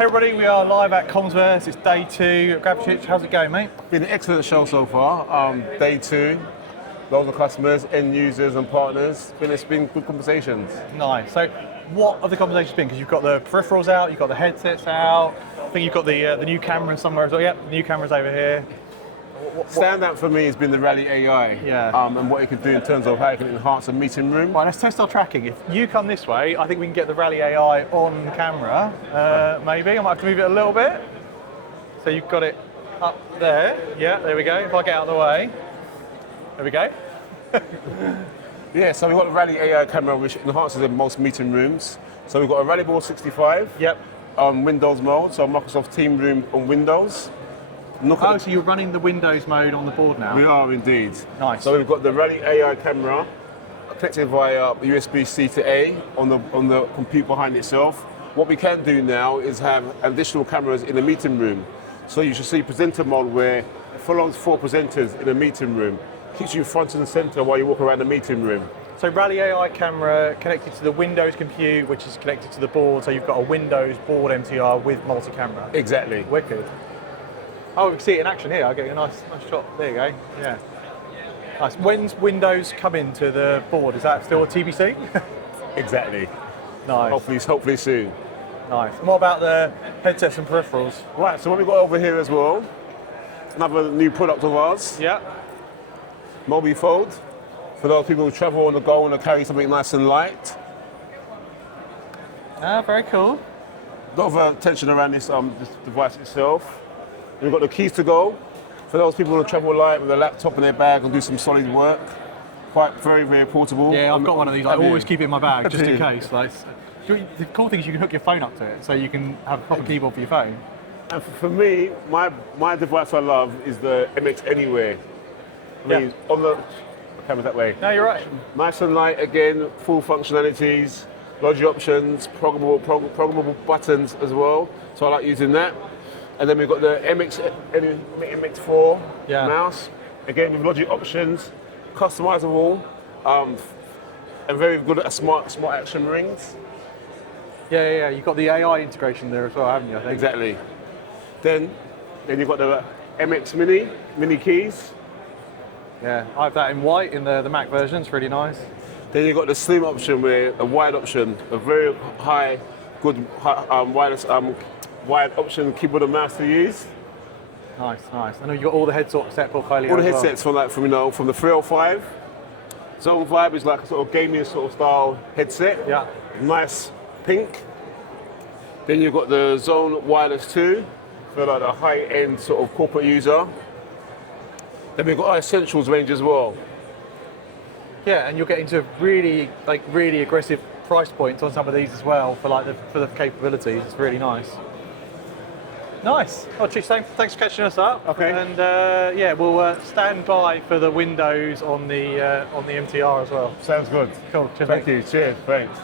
Hey everybody, we are live at Commsverse. It's day 2. Chich, how's it going, mate? Been an excellent show so far. Day 2, loads of customers, end users and partners. It's been good conversations. Nice. So, what have the conversations been? Because you've got the peripherals out, you've got the headsets out. I think you've got the new camera somewhere as well. Yep, the new camera's over here. Standout for me has been the Rally AI, and what it can do in terms of how it can enhance a meeting room. Right, let's test our tracking. If you come this way, I think we can get the Rally AI on camera. Maybe I might have to move it a little bit. So you've got it up there. Yeah, there we go. If I get out of the way, there we go. Yeah, so we've got the Rally AI camera which enhances in most meeting rooms. So we've got a Rally Board 65 Yep. on Windows mode, so Microsoft Team Room on Windows. Oh, so you're running the Windows mode on the board now? We are indeed. Nice. So we've got the Rally AI camera connected via USB-C to A on the compute behind itself. What we can do now is have additional cameras in the meeting room. So you should see presenter mode where it follows 4 presenters in a meeting room. Keeps you front and center while you walk around the meeting room. So Rally AI camera connected to the Windows compute, which is connected to the board, so you've got a Windows board MTR with multi-camera. Exactly. Wicked. Oh, we can see it in action here. I'll get you a nice shot. There you go. Yeah. Nice. When's Windows come into the board? Is that still a TBC? Exactly. Nice. Hopefully soon. Nice. And what about the headsets and peripherals? Right, so what we've got over here as well, another new product of ours, Yeah. Mobi Fold. For those people who travel on the go and carry something nice and light. Ah, very cool. A lot of attention around this device itself. We've got the keys to go. For those people who travel light with a laptop in their bag and do some solid work. Quite very, very portable. Yeah, I've got one of these. I Have you? always keep it in my bag just in you? case. Like, the cool thing is you can hook your phone up to it, so you can have a proper keyboard for your phone. And for me, my device I love is the MX Anywhere. I mean, on the camera that way. No, you're right. Nice and light again, full functionalities, Logi options, programmable buttons as well. So I like using that. And then we've got the MX4 mouse. Again with Logi options, customizable, and very good at smart action rings. Yeah. You've got the AI integration there as well, haven't you? I think. Exactly. Then you've got the MX Mini keys. Yeah, I have that in white in the Mac version. It's really nice. Then you've got the slim option, where a wide option, a very high, good wide option keyboard and mouse to use. Nice. I know you've got all the headset portfolio. All the as well. headsets from the 305. Zone Vibe is like a sort of gaming sort of style headset. Yeah. Nice pink. Then you've got the Zone Wireless 2 for like a high-end sort of corporate user. Then we've got our Essentials range as well. Yeah, and you're getting to really aggressive price points on some of these as well for the capabilities. It's really nice. Nice. Well, Chich, thanks for catching us up. Okay. And we'll stand by for the Windows on the MTR as well. Sounds good. Cool. Cheers, Thank mate. you. Cheers. Thanks.